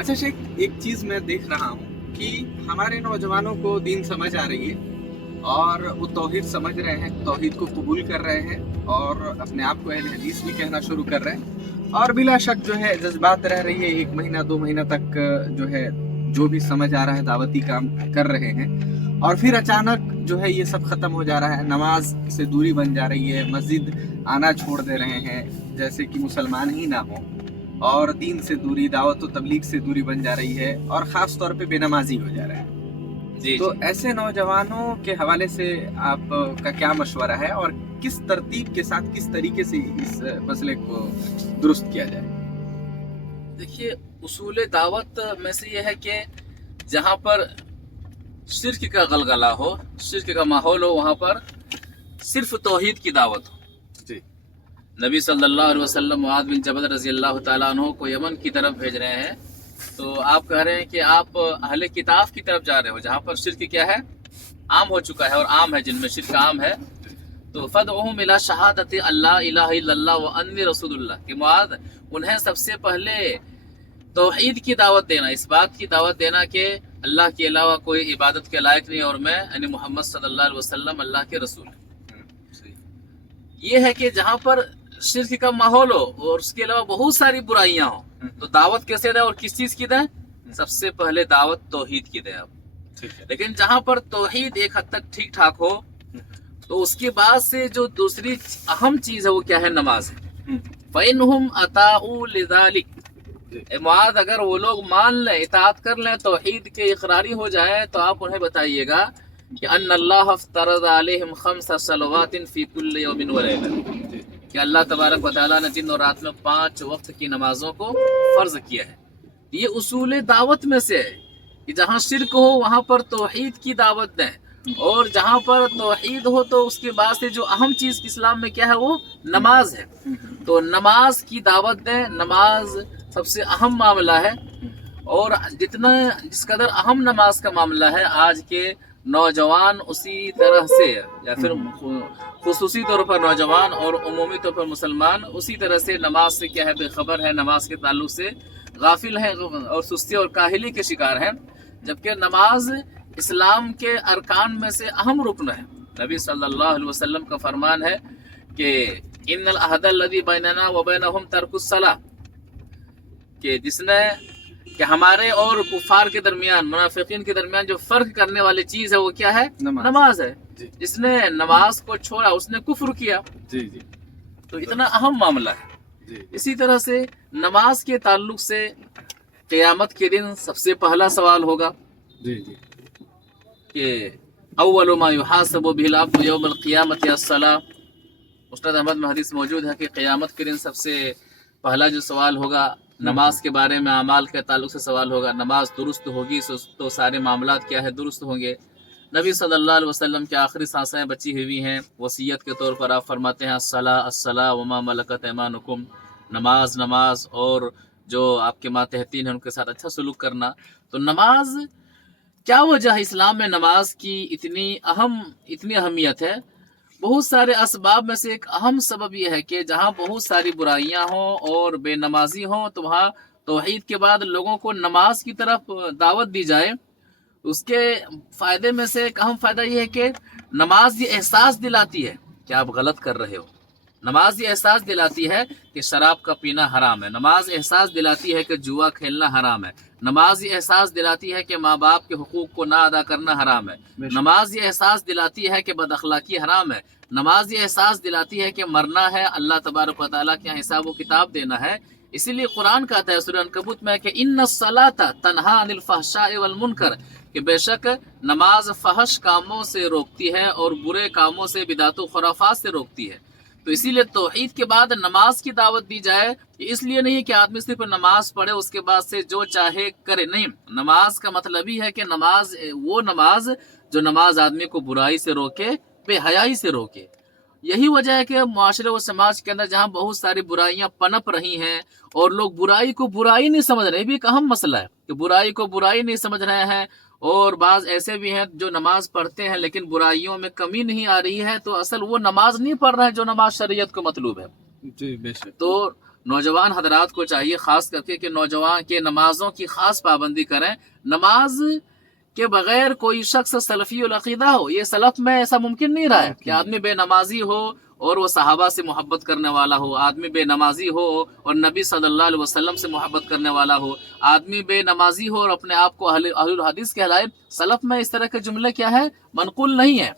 अच्छा शेख, एक चीज मैं देख रहा हूँ कि हमारे नौजवानों को दीन समझ आ रही है और वो तौहीद समझ रहे हैं, तौहीद को कबूल कर रहे हैं और अपने आप को अहले हदीस भी कहना शुरू कर रहे हैं। और बिला शक जो है जज्बात रह रही है, 1 महीना 2 महीना तक जो है जो भी समझ आ रहा है दावती काम कर रहे हैं, और फिर अचानक जो है ये सब खत्म हो जा रहा है, नमाज से दूरी बन जा रही है, मस्जिद आना छोड़ दे रहे हैं जैसे कि मुसलमान ही ना हो, और दीन से दूरी, दावत व तबलीग से दूरी बन जा रही है, और ख़ास तौर पे बेनमाजी हो जा रहा है। जी तो जी ऐसे नौजवानों के हवाले से आपका क्या मशवरा है और किस तरतीब के साथ, किस तरीके से इस मसले को दुरुस्त किया जाए? देखिए, उसूल दावत में से यह है कि जहाँ पर शिर्क का गलगला हो, शिर्क का माहौल हो, वहाँ पर सिर्फ तौहीद की दावत हो। जी नबी सल्लल्लाहु अलैहि वसल्लम मुआद बिन जबल रज़ी अल्लाह तआला अन्हु को यमन की तरफ भेज रहे हैं, तो आप कह रहे हैं कि आप अहले किताब की तरफ जा रहे हो जहाँ पर शिर्क क्या है, आम हो चुका है और आम है, जिनमें शिर्क आम है। तो फदउहुम इला शहादति अल्ला इलाहा इल्लल्लाह व अन्नी रसूलुल्लाह कि मुआद उन्हें सबसे पहले तौहीद की दावत देना, इस बात की दावत देना कि अल्लाह के अलावा कोई इबादत के लायक नहीं और मैं यानी मोहम्मद सल्लल्लाहु अलैहि वसल्लम अल्लाह के रसूल हैं। सही। ये है कि जहाँ पर शिर्क का माहौल हो और उसके अलावा बहुत सारी बुराइयां हो, तो दावत कैसे दें और किस चीज की दें? सबसे पहले दावत तौहीद की दें आप। ठीक है। लेकिन जहाँ पर तौहीद एक हद तक ठीक ठाक हो, तो उसके बाद से जो दूसरी अहम चीज है वो क्या है? नमाज है। फ़इनहुम अताऊ लिज़ालिक, मुआद अगर वो लोग मान लें, इताअत कर लें, तौहीद के इकरारी हो जाए, तो आप उन्हें बताइएगा कि अन्नल्लाह अफ्तरज़ अलैहिम खम्स सलवातिन फी कुल्लि यौमिन व लैला, कि अल्लाह तबारक व तआला ने दिन और रात में 5 वक्त की नमाजों को फर्ज किया है। ये उसूल दावत में से है कि जहाँ शिर्क हो वहाँ पर तौहीद की दावत दें, और जहाँ पर तौहीद हो तो उसके बाद से जो अहम चीज इस्लाम में क्या है वो नमाज है, तो नमाज की दावत दें। नमाज सबसे अहम मामला है, और जिस कदर अहम नमाज का मामला है, आज के नौजवान उसी तरह से, या फिर खुसूसी तौर पर नौजवान और उमूमी तौर पर मुसलमान उसी तरह से नमाज से क्या है बेखबर है, नमाज के ताल्लुक से गाफिल हैं और सुस्ती और काहिली के शिकार हैं। जबकि नमाज इस्लाम के अरकान में से अहम रुकन है। नबी सल्लल्लाहु अलैहि वसल्लम का फरमान है कि इन्नल अहदल लज़ी बैनना व बैनहुम तर्कुस सलाह, कि जिसने कि हमारे और कुफार के दरमियान, मुनाफिकीन के दरमियान जो फर्क करने वाली चीज है वो क्या है? नमाज है। जिसने नमाज को छोड़ा उसने कुफ्र किया। जी जी। तो इतना अहम मामला है। जी। इसी तरह से नमाज के ताल्लुक से क़यामत के दिन सबसे पहला सवाल होगा जी जी कि अव्वलु मा युहासबु बिहिल अब्दु यौमल क़ियामति अस्सलाह। मुस्नद अहमद में हदीस मौजूद है कि क़यामत के दिन सबसे पहला जो सवाल होगा नमाज के बारे में, अमाल के ताल्लुक से सवाल होगा। नमाज दुरुस्त होगी तो सारे मामलात क्या है दुरुस्त होंगे। नबी सल्लल्लाहु अलैहि वसल्लम की आखिरी सांसें बची हुई हैं, वसीयत के तौर पर आप फरमाते हैं अस्सला अस्सला वमा मलकत ऐमानुकुम, नमाज नमाज और जो आपके मातहतीन हैं उनके साथ अच्छा सलूक करना। तो नमाज क्या वजह है इस्लाम में नमाज की इतनी अहमियत है? बहुत सारे असबाब में से एक अहम सबब यह है कि जहाँ बहुत सारी बुराइयां हों और बेनमाजी हों, तो वहाँ तौहीद के बाद लोगों को नमाज की तरफ दावत दी जाए। उसके फ़ायदे में से एक अहम फ़ायदा यह है कि नमाज ये एहसास दिलाती है कि आप गलत कर रहे हो। नमाज ये एहसास दिलाती है कि शराब का पीना हराम है। नमाज एहसास दिलाती है कि जुआ खेलना हराम है। नमाज ये एहसास दिलाती है कि माँ बाप के हुकूक को ना अदा करना हराम है। नमाज ये एहसास दिलाती है कि बदअखलाकी हराम है। नमाज ये एहसास दिलाती है कि मरना है, अल्लाह तबारक व तआला के यहाँ हिसाब व किताब देना है। इसीलिए कुरान कहता है सूरह अनकबूत में कि इन्नस्सलाता तन्हा अनिल फहशाइ वल मुनकर, कि बेशक नमाज फहश कामों से रोकती है और बुरे कामों से, बिदात व खुराफात से रोकती है। तो इसीलिए तौहीद के बाद नमाज की दावत दी जाए। इसलिए नहीं कि आदमी सिर्फ नमाज पढ़े उसके बाद से जो चाहे करे, नहीं। नमाज का मतलब ही है कि नमाज वो नमाज जो नमाज आदमी को बुराई से रोके, बेहयाई से रोके। यही वजह है कि माशरे व समाज के अंदर जहाँ बहुत सारी बुराइयां पनप रही हैं और लोग बुराई को बुराई नहीं समझ रहे, भी एक अहम मसला है कि बुराई को बुराई नहीं समझ रहे हैं। और बाज ऐसे भी हैं जो नमाज पढ़ते हैं लेकिन बुराइयों में कमी नहीं आ रही है, तो असल वो नमाज नहीं पढ़ रहा है जो नमाज शरीयत को मतलूब है। जी बेशक। तो نوجوان حضرات کو چاہیے خاص کر کے کہ نوجوان کے نمازوں کی خاص پابندی کریں. نماز کے بغیر کوئی شخص سلفی العقیدہ ہو، یہ سلف میں ایسا ممکن نہیں رہا ہے کہ آدمی بے نمازی ہو اور وہ صحابہ سے محبت کرنے والا ہو، آدمی بے نمازی ہو اور نبی صلی اللہ علیہ وسلم سے محبت کرنے والا ہو، آدمی بے نمازی ہو اور اپنے آپ کو اہل الحدیث کہلائے. سلف میں اس طرح کے جملے کیا ہے منقول نہیں ہے.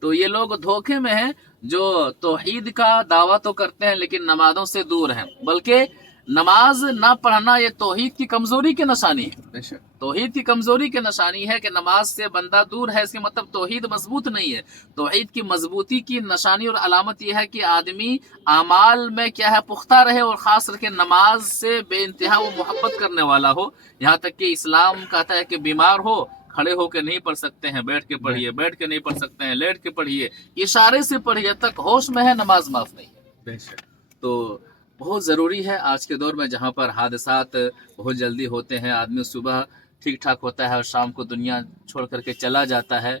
تو یہ لوگ دھوکے میں ہیں جو توحید کا دعویٰ تو کرتے ہیں لیکن نمازوں سے دور ہیں. بلکہ نماز نہ پڑھنا یہ توحید کی کمزوری کی نشانی ہے. توحید کی کمزوری کی نشانی ہے کہ نماز سے بندہ دور ہے، اس کے مطلب توحید مضبوط نہیں ہے. توحید کی مضبوطی کی نشانی اور علامت یہ ہے کہ آدمی اعمال میں کیا ہے پختہ رہے، اور خاص کر کے نماز سے بے انتہا وہ محبت کرنے والا ہو. یہاں تک کہ اسلام کہتا ہے کہ بیمار ہو کھڑے ہو کے نہیں پڑھ سکتے ہیں، بیٹھ کے پڑھیے، بیٹھ کے نہیں پڑھ سکتے ہیں لیٹ کے پڑھیے، اشارے سے پڑھیے، تک ہوش میں ہے نماز معاف نہیں ہے. تو بہت ضروری ہے آج کے دور میں جہاں پر حادثات بہت جلدی ہوتے ہیں، آدمی صبح ٹھیک ٹھاک ہوتا ہے اور شام کو دنیا چھوڑ کر کے چلا جاتا ہے.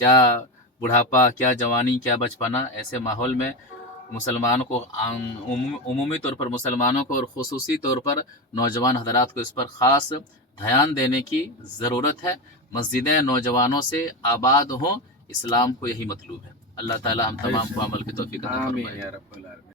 کیا بڑھاپا، کیا جوانی، کیا بچپنا. ایسے ماحول میں مسلمانوں کو عمومی طور پر مسلمانوں کو اور خصوصی طور پر نوجوان حضرات کو اس پر خاص دھیان دینے کی ضرورت ہے. مسجدیں نوجوانوں سے آباد ہوں، اسلام کو یہی مطلوب ہے. اللہ تعالی ہم تمام کو عمل کی توفیق عطا فرمائے.